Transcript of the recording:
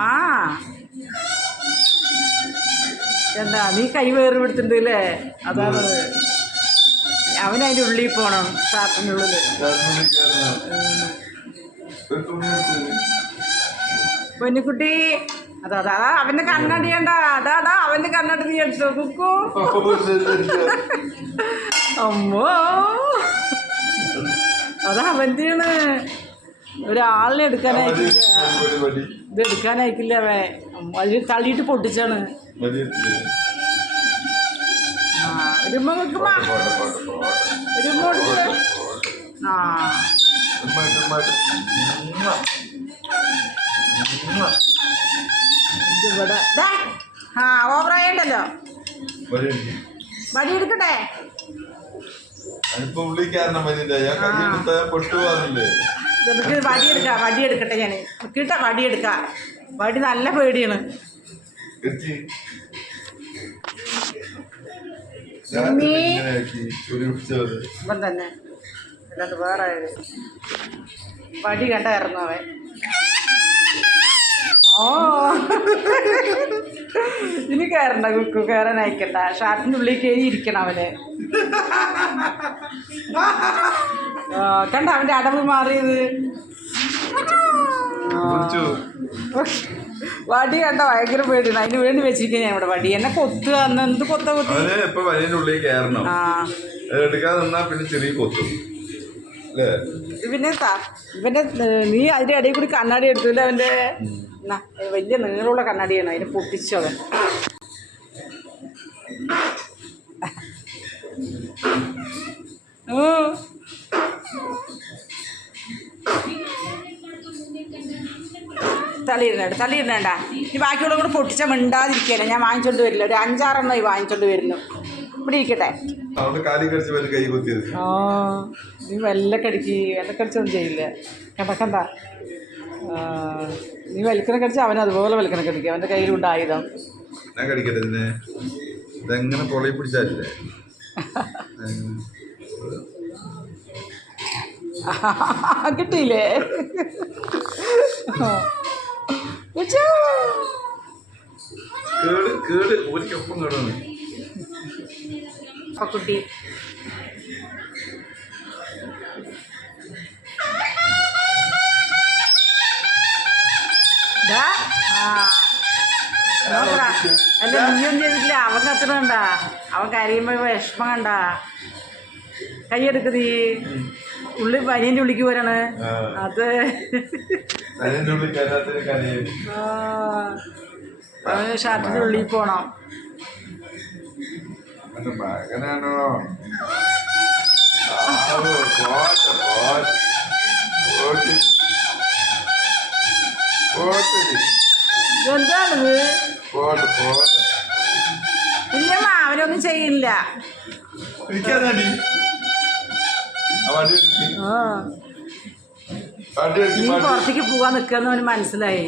ആ. എന്താ നീ കൈ വേറെ എടുത്തിട്ടുണ്ട് അല്ലേ? അതാണ്. അവൻ അതിന്റെ ഉള്ളിൽ പോണം ഷാർട്ടിനുള്ളിൽ പൊന്നുകുട്ടി അതാ അതാ അവന്റെ കണ്ണടി കണ്ട. അതാ അതാ അവന്റെ കണ്ണടി നീ എടുത്തോ കുക്കു. അമ്മോ. അതാ അവന്റെയാണ്. ഒരാളിനെ എടുക്കാനായിട്ട് ഇത് എടുക്കാനായിക്കില്ല വേ അതിൽ തള്ളിയിട്ട് പൊട്ടിച്ചാണ്. മതി. ആ ഓവറായുണ്ടല്ലോ. വടി എടുക്കട്ടെ. അനുപ്പം ഉള്ളിൽ കയറണം ഞാൻ കൈ എടുത്താ പൊട്ടുപോകാറില്ലേ നമുക്ക് വടി എടുക്കാം വടി എടുക്കട്ടെ ഞാൻ കിട്ടാ വടി എടുക്കാം വടി നല്ല പേടിയാണ് ഇപ്പം തന്നെ. അല്ലാണ്ട് വേറെ വടി കണ്ടായിരുന്നു അവൻ? ഓ. ഇനി കയറണ്ട കുക്കു കയറാൻ അയക്കണ്ട. ഷാർട്ടിന്റെ ഉള്ളിൽ കയറി ഇരിക്കണം അവന്. കണ്ട അവന്റെ അടവ് മാറിയത്? വടി കണ്ട? ഭയങ്കര പേടിയാണ്. അതിന് വേണ്ടി വെച്ചിരിക്കുന്ന ഞാൻ ഇവിടെ വടി. എന്നെ കൊത്തുക എന്ത് കൊത്ത കൊത്തി? ആ. എടുക്കാതെ പിന്നെ ചെറിയ കൊത്തും. പിന്നെ ഇവന്റെ നീ അതിന്റെ ഇടയിൽ കൂടി കണ്ണാടി എടുത്തില്ല ഏ, വലിയ നീളമുള്ള കണ്ണാടിയാണ് അതിനെ പൊട്ടിച്ചത്. ഓ. തള്ളിയിടണ്ട തള്ളിയിടണ്ട. ഈ ബാക്കിയുള്ള കൂടെ പൊട്ടിച്ച മിണ്ടാതിരിക്കല്ലേ ഞാൻ വാങ്ങിച്ചോണ്ട് വരില്ല. ഒരു അഞ്ചാറെണ്ണം ഈ വാങ്ങിച്ചോണ്ട് വരുന്നു. ഇവിടെ ഇരിക്കട്ടെ അതുകൊണ്ട് കാലി കടിച്ച് വരും കൈ കൊത്തിയത്. ആ നീ വെല്ലക്കടിക്ക് വെല്ലക്കടിച്ചൊന്നും ചെയ്യില്ല. കണ്ട കണ്ട. ആ, നീ വലിക്കണ കടിച്ച അവൻ അതുപോലെ വലിക്കണ കടിക്കും. അവന്റെ കയ്യിലുണ്ട് ആയുധം ഞാൻ കടിക്കട്ടെ ഇതിനെ ഇതെങ്ങനെ പൊളി പിടിച്ചാലേ കിട്ടിയില്ലേ. കേട് കേട്. ഒരിക്കൊപ്പം കേടാണ് കുട്ടി. അല്ല നീയൊന്നും ചെയ്തിട്ടില്ല. അവൻ കത്തണണ്ട അവൻ കരയുമ്പോ വിഷമം കണ്ടാ. കൈയെടുക്ക് നീ. ഉള്ളി പനീന്റെ ഉള്ളിക്ക് പോരാണ്. അത്. ഷർട്ടിന്റെ ഷർട്ടിന്റെ ഉള്ളിൽ പോണം. എന്റെ മകനാണോ ആവോ, പോട്ടെ, പോട്ടെ. പോട്ടെ. പോട്ടെടി. എന്താണിത്. ഇല്ലമ്മ അവനൊന്നും ചെയ്യില്ല നീ പുറത്തേക്ക് പോവാൻ നിൽക്കാന്ന് അവന് മനസ്സിലായി